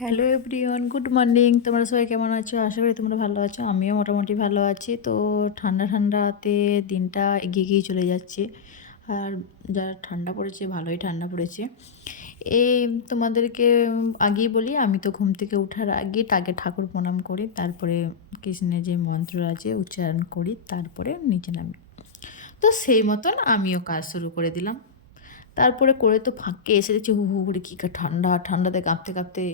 Hello everyone, good morning. তোমরা সবাই কেমন আছো? আশা করি তোমরা ভালো আছো। আমিও মোটামুটি ভালো আছি। তো ঠান্ডা ঠান্ডাতে দিনটা এগিয়ে গিয়ে চলে যাচ্ছে। আর যা ঠান্ডা পড়েছে, ভালোই ঠান্ডা পড়েছে। এই তোমাদেরকে আগেই বলি, আমি তো ঘুম থেকে ওঠার আগে ঠাকুর প্রণাম করি, তারপরে কৃষ্ণের যে মন্ত্র আছে উচ্চারণ করি, তারপরে নিচে নামি। তো সেই মতন আমিও কাজ শুরু করে দিলাম। তারপরে করে তো ফাঁকে এসে দেখছি হু হু করে কী ঠান্ডাতে কাঁপতে কাঁপতে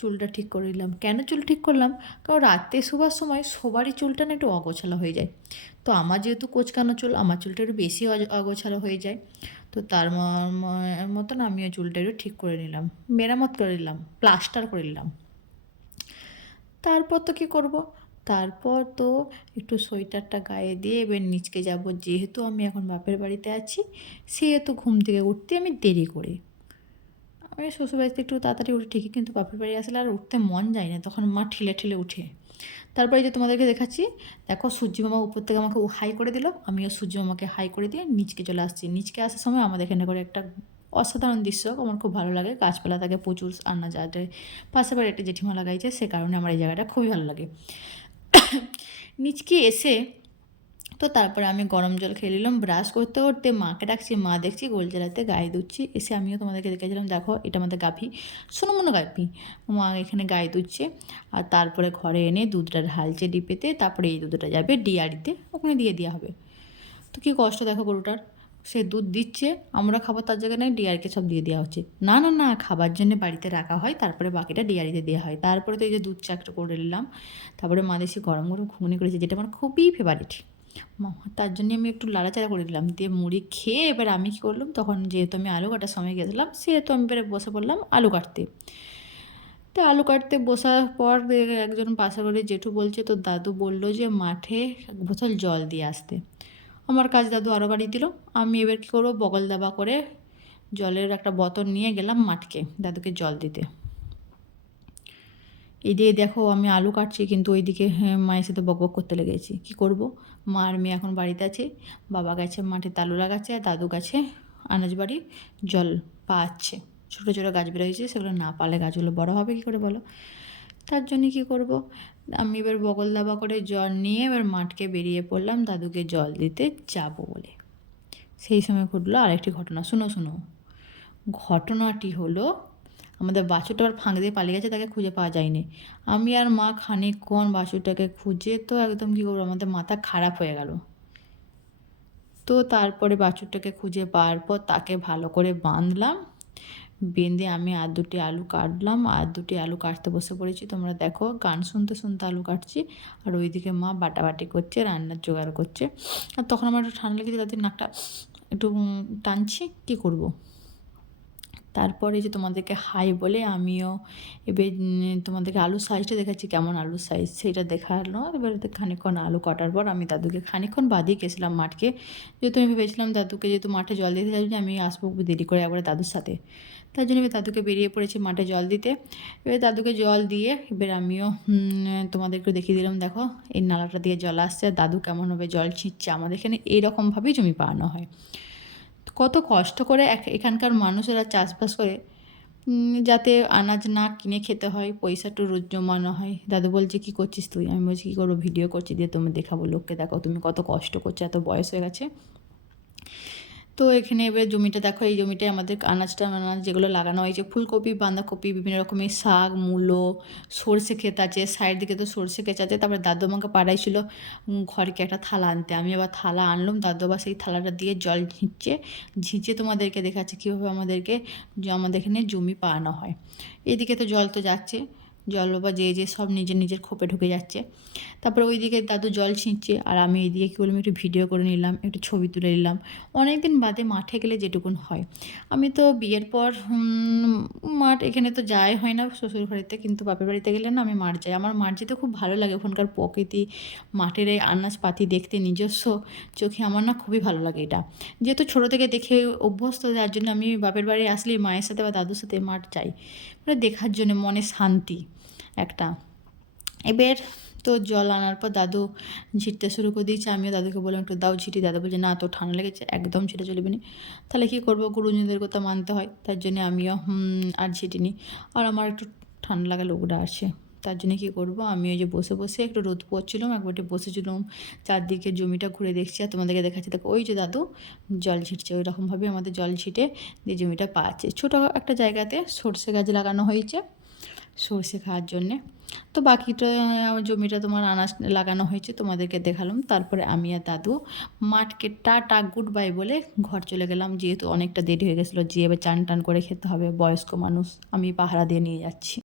চুলটা ঠিক করে নিলাম। কেন চুল ঠিক করলাম? কারণ রাতে শোবার সময় সবারই চুলটা না একটু অগোছালো হয়ে যায়। তো আমার যেহেতু কোঁচকানো চুল, আমার চুলটা একটু বেশি অগোছালো হয়ে যায়। তো তার মতন আমিও চুলটা একটু ঠিক করে নিলাম, মেরামত করে নিলাম, প্লাস্টার করে নিলাম। তারপর তো কী করব? তারপর তো একটু সোয়েটারটা গায়ে দিয়ে এবার নিচকে যাব। যেহেতু আমি এখন বাপের বাড়িতে আছি, সেহেতু ঘুম থেকে উঠতে আমি দেরি করি। আমি শ্বশুরবাড়িতে একটু তাড়াতাড়ি উঠি ঠিকই, কিন্তু বাপের বাড়ি আসলে আর উঠতে মন যায় না, তখন মা ঠেলে ঠেলে উঠে। তারপরে যে তোমাদেরকে দেখাচ্ছি, দেখো সূর্য মামা উপর থেকে আমাকে হাই করে দিল, আমিও সূর্য মামাকে হাই করে দিয়ে নিচকে চলে আসছি। নিচকে আসার সময় আমাদের এখানে করে একটা অসাধারণ দৃশ্য আমার খুব ভালো লাগে। গাছপালা থাকে প্রচুর, আন্না যাতে পাশে বাড়ি একটা জেঠিমা লাগাইছে, সে কারণে আমার এই জায়গাটা খুবই ভালো লাগে। নিচকে এসে তো তারপরে আমি গরম জল খেয়ে নিলাম। ব্রাশ করতে করতে মাকে ডাকছি, মা দেখছি গোল জেলাতে গায়ে দুচ্ছি। এসে আমিও তোমাদেরকে দেখেছিলাম, দেখো এটা আমাদের গাভী, সোনমনো গাভী। মা এখানে গায়ে দুচ্ছে। আর তারপরে ঘরে এনে দুধটা ঢালছে ডিপেতে, তারপরে এই দুধটা যাবে ডিয়ারিতে, ওখানে দিয়ে দেওয়া হবে। তো কী কষ্ট দেখো গরুটার, সে দুধ দিচ্ছে, আমরা খাবার তার জায়গায় নেই, ডিয়ারিকে সব দিয়ে দেওয়া হচ্ছে। না না না, খাবার জন্য বাড়িতে রাখা হয়, তারপরে বাকিটা ডিয়ারিতে দেওয়া হয়। তারপরে তো এই যে দুধ চা একটা করে নিলাম। তারপরে মা দেশি গরম গরম ঘুগনি করেছে, যেটা আমার খুবই ফেভারিট। তার জন্য আমি একটু লাড়াচাড়া করে দিলাম, দিয়ে মুড়ি খেয়ে এবার আমি কী করলাম, তখন যেহেতু আমি আলু কাটার সময় গেছিলাম, সেহেতু আমি এবারে বসে পড়লাম আলু কাটতে। তো আলু কাটতে বসার পর একজন পাশে বাড়ির জেঠু বলছে, তো দাদু বললো যে মাঠে এক বোতল জল দিয়ে আসতে। আমার কাজ দাদু আরও বাড়িয়ে দিল। আমি এবার কী করবো, বগল দাবা করে জলের একটা বোতল নিয়ে গেলাম মাঠকে দাদুকে জল দিতে। এই দিয়ে দেখো আমি আলু কাটছি, কিন্তু ওইদিকে মায়ের সাথে বকবক করতে লেগেছি। কী করব? মা আর মেয়ে এখন বাড়িতে আছে, বাবা গাছে মাঠে তালু লাগাচ্ছে, আর দাদু গাছে আনাজ বাড়ি জল পাচ্ছে। ছোটো ছোটো গাছ বেরোয়েছে, সেগুলো না পালে গাছগুলো বড় হবে কী করে বলো? তার জন্যে কী করব, আমি এবার বগল দাবা করে জল নিয়ে এবার মাঠকে বেরিয়ে পড়লাম দাদুকে জল দিতে যাব বলে। সেই সময় ঘটলো আরেকটি ঘটনা, শুনো শুনো। ঘটনাটি হলো, আমাদের বাছুরটা আবার ফাঁক দিয়ে পালিয়ে গেছে, তাকে খুঁজে পাওয়া যায়নি। আমি আর মা খানিকক্ষণ বাছুরটাকে খুঁজে তো একদম কী করবো, আমাদের মাথা খারাপ হয়ে গেল। তো তারপরে বাছুরটাকে খুঁজে পাওয়ার পর তাকে ভালো করে বাঁধলাম। বেঁধে আমি আর দুটি আলু কাটলাম, আর দুটি আলু কাটতে বসে পড়েছি। তোমরা দেখো গান শুনতে শুনতে আলু কাটছি, আর ওইদিকে মা বাটাবাটি করছে, রান্নার জোগাড় করছে। আর তখন আমার একটু ঠান্ডা লেগেছে, তাদের নাকটা একটু টানছি, কী করব। তারপরে যে তোমাদেরকে হাই বলে আমিও এবার তোমাদেরকে আলুর সাইজটা দেখাচ্ছি, কেমন আলুর সাইজ সেটা দেখালো। এবার খানিকক্ষণ আলু কাটার পর আমি দাদুকে খানিকক্ষণ বাদেই গেছিলাম মাঠকে, যেহেতু আমি ভেবেছিলাম দাদুকে যেহেতু মাঠে জল দিতে যাচ্ছি, আমি আসবো দেরি করে একবারে দাদুর সাথে। তার জন্য এবার দাদুকে বেরিয়ে পড়েছি মাঠে জল দিতে। এবার দাদুকে জল দিয়ে এবার আমিও তোমাদেরকে দেখিয়ে দিলাম, দেখো এই নালাটা দিয়ে জল আসছে, আর দাদু কেমনভাবে জল ছিঁচছে। আমাদের এখানে এইরকমভাবেই জমি পাওয়ানো হয়। কত কষ্ট করে এখানকার মানুষেরা চাষবাস করে, যাতে আনাজ না কিনে খেতে হয়, পয়সা একটু রোজ জমানো হয়। দাদু বলছে, কী করছিস তুই? আমি বলছি, কী করবো, ভিডিও করছি, দিয়ে তুমি দেখাবো লোককে, দেখো তুমি কত কষ্ট করছো, এত বয়স হয়ে গেছে। তো এখানে এবার জমিটা দেখো, এই জমিটায় আমাদের আনাজ যেগুলো লাগানো হয়েছে, ফুলকপি, বাঁধাকপি, বিভিন্ন রকমের শাক, মূলো, সর্ষে ক্ষেত আছে, সাইড দিকে তো সর্ষে ক্ষেত আছে। তারপরে দাদু আমাকে পাঠাইছিল ঘরকে একটা থালা আনতে, আমি আবার থালা আনলাম। দাদু আবার সেই থালাটা দিয়ে জল ঝিঁচে তোমাদেরকে দেখাচ্ছে কীভাবে আমাদের এখানে জমি পাওয়ানো হয়। এদিকে তো জল তো যাচ্ছে, জল বা যে সব নিজের নিজের খোপে ঢুকে যাচ্ছে। তারপরে ওইদিকে দাদু জল ছিঁচছে, আর আমি এইদিকে কী করলাম, একটু ভিডিও করে নিলাম, একটু ছবি তুলে নিলাম। অনেক দিন বাদে মাঠে গেলে যেটুকুন হয়। আমি তো বিয়ের পর মাঠ এখানে তো যাই হয় না শ্বশুর বাড়িতে, কিন্তু বাপের বাড়িতে গেলে না আমি মাঠ যাই। আমার মাঠ যেতে খুব ভালো লাগে, ওখানকার প্রকৃতি, মাঠের এই আনাজপাতি দেখতে নিজস্ব চোখে আমার না খুবই ভালো লাগে এটা। যেহেতু ছোটো থেকে দেখে অভ্যস্ত, যার জন্য আমি বাপের বাড়ি আসলেই মায়ের সাথে বা দাদুর সাথে মাঠ যাই, মানে দেখার জন্য মনে শান্তি একটা। এবার তো জল আনার পর দাদু ঝিঁটতে শুরু করে দিয়েছে, আমিও দাদুকে বললাম একটু দাও ঝিঁটি। দাদু বলছে, না তো ঠান্ডা লেগেছে, একদম ঝিঁটে চলবে না। তাহলে কী করবো, গুরুজনদের কথা মানতে হয়, তার জন্যে আমিও আর ঝিঁটিনি। আর আমার একটু ঠান্ডা লাগা লোকরা আছে। তার জন্য কী করব, আমি ওই যে বসে বসে একটু রোদ পোয়াচ্ছিলাম, একবারটি বসেছিলাম, চারদিকে জমিটা ঘুরে দেখছি। আর তোমাদেরকে দেখাচ্ছি, দেখো ওই যে দাদু জল ছিটছে, ওই রকমভাবে আমাদের জল ছিটে দিয়ে জমিটা পাচ্ছে। ছোটো একটা জায়গাতে সর্ষে গাছ লাগানো হয়েছে সর্ষে খাওয়ার জন্যে। তো বাকিটা জমিটা তোমার আনাজ লাগানো হয়েছে, তোমাদেরকে দেখালাম। তারপরে আমি আর দাদু মাঠকে টাটা গুড বাই বলে ঘর চলে গেলাম, যেহেতু অনেকটা দেরি হয়ে গেছিলো, যে এবার চান টান করে খেতে হবে, বয়স্ক মানুষ, আমি পাহারা দিয়ে নিয়ে যাচ্ছি।